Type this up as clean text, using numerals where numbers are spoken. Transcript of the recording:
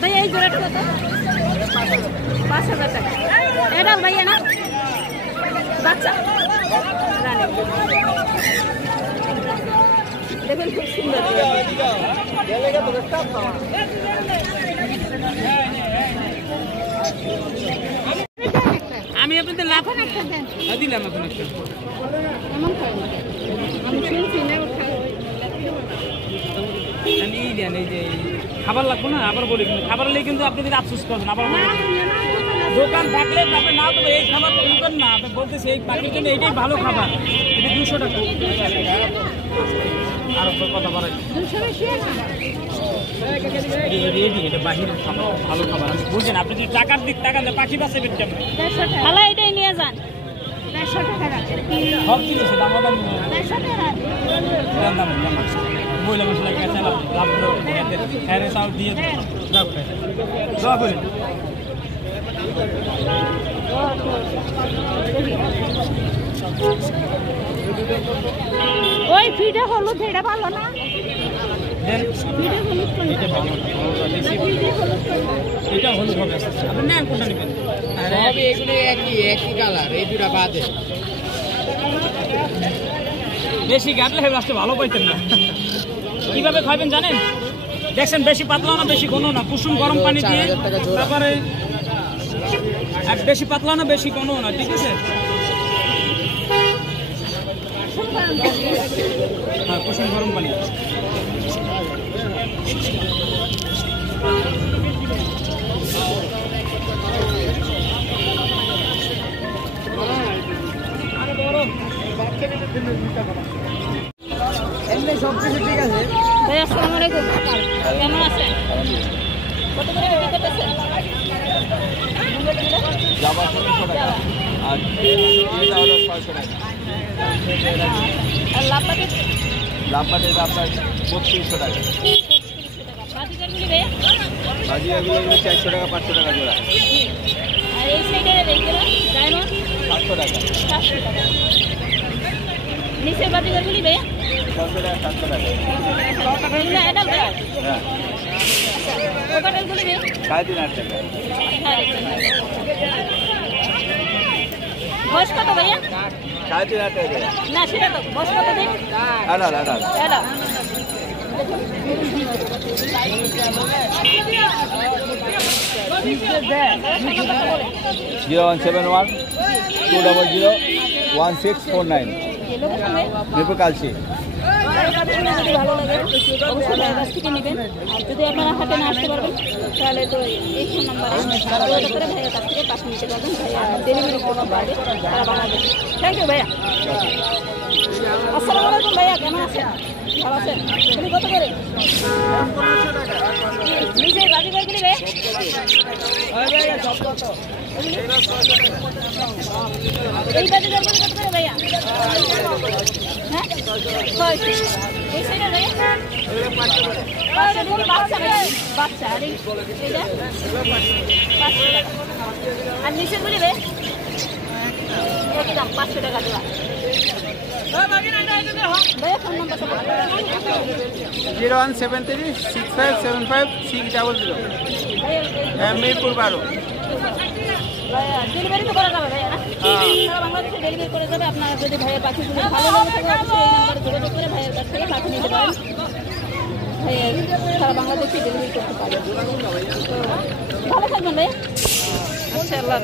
ভাইয়া এই জোড়াটা কত? 5,000 টাকা। এটা ভাইয়া না বাচ্চা রানী দেখুন খুব সুন্দর। আমি আপনাদের লাভ দিলাম এখন একটা এই যে খাবার লাগবো না আবার বলি কিন্তু খাবার লেগে কিন্তু আপনি যদি আফসোস করবেন আবার দোকান থাকলে আপনি না তবে এই খাবার দোকান না আপনি বলতেছি এই পাখির জন্য এইটাই ভালো খাবার এটা 200 টাকা আর কথা বাড়াই এটা বাহিরের খাবার ভালো খাবার আমি বুঝছেন আপনি যদি টাকার দিক টাকা দেন পাখি বাঁচে বেচছেন ভালো এটাই নিয়ে যান 150 টাকা সব কিনেছে দাম দাম 150 টাকা দাম বইলা মশলা কেঁচা লাভ হ্যারে চাউল দিয়ে দোয়া করি ওই ফিডে হলুদ এটা ভালো না এটা হলুদ হবে আপনি নেন কোনটা নেবেন এগুলো একই কালার এই দুটা বাদে বেশি গাটলে লাস্টে ভালো পাইতেন না কিভাবে খাবেন জানেন দেখছেন বেশি পাতলা না বেশি ঘন না কুসুম গরম পানি দিয়ে তারপরে বেশি পাতলা না বেশি ঘন না ঠিক আছে হ্যাঁ কুসুম গরম পানি সব কিছু ঠিক আছে ভাই আসসালামু আলাইকুম কেমন আছেন কত করে বিক্রি করতেছেন জাবা 300 টাকা আর এটা হলো 600 টাকা আর লাপাটি লাপাটের আপনার 3200 টাকা বাজিকারগুলি ভাই ভাজিয়াগুলো 400 টাকা 500 টাকা জোড়া আর এই সাইডে এইগুলো ডায়মন্ড 700 টাকা 700 টাকা নিচের বাজিকারগুলি ভাই 600 টাকা 700 টাকা এগুলো এটা ভাই হ্যাঁ ওকাটালগুলি ভাই 3.5 টাকা বয়স কত ভাইয়া 3.5 টাকা না সেটা তো বয়স কত দিন আড়াল এটা 0171 200 1649 মিরপুর কালচি যদি ভালো লাগে অবশ্যই ভাইয়ের কাছ থেকে নেবেন আর যদি আপনারা হাটে না আসতে পারবেন তাহলে তো এই ফোন নাম্বারে যোগাযোগ করে ভাইয়ের কাছ থেকে পাশে নিতে পারবেন ভাইয়া ডেলিভারি কোনো পাবে তারা বানাবে থ্যাংক ইউ ভাইয়া আসসালামু আলাইকুম ভাইয়া কেমন আছেন ভালো আছেন তুমি কত করে নিজে বাজি করবি রে এই বাজি করবি কত করে ভাইয়া হ্যাঁ এই সাইডে ভাইয়া বাচ্চা বাচ্চা আর এইটা আর নিচে গুলি রে কত দাম 500 টাকা দেওয়া ভাইয়া ফোন নাম্বার 0173 6575 600 মিরপুর 12 ডেলিভারি তো করা যাবে ভাইয়া না সারা বাংলাদেশে ডেলিভারি করে যাবে আপনারা যদি ভাইয়ের পাখিগুলো ভালো লাগে থাকে অবশ্যই এই নাম্বারে যোগাযোগ করে ভাইয়ের কাছ থেকে পাখি নিতে পারেন ভাইয়ের সারা বাংলাদেশে ডেলিভারি করতে পারেন তো ভালো থাকবেন ভাইয়া আচ্ছা আল্লাহ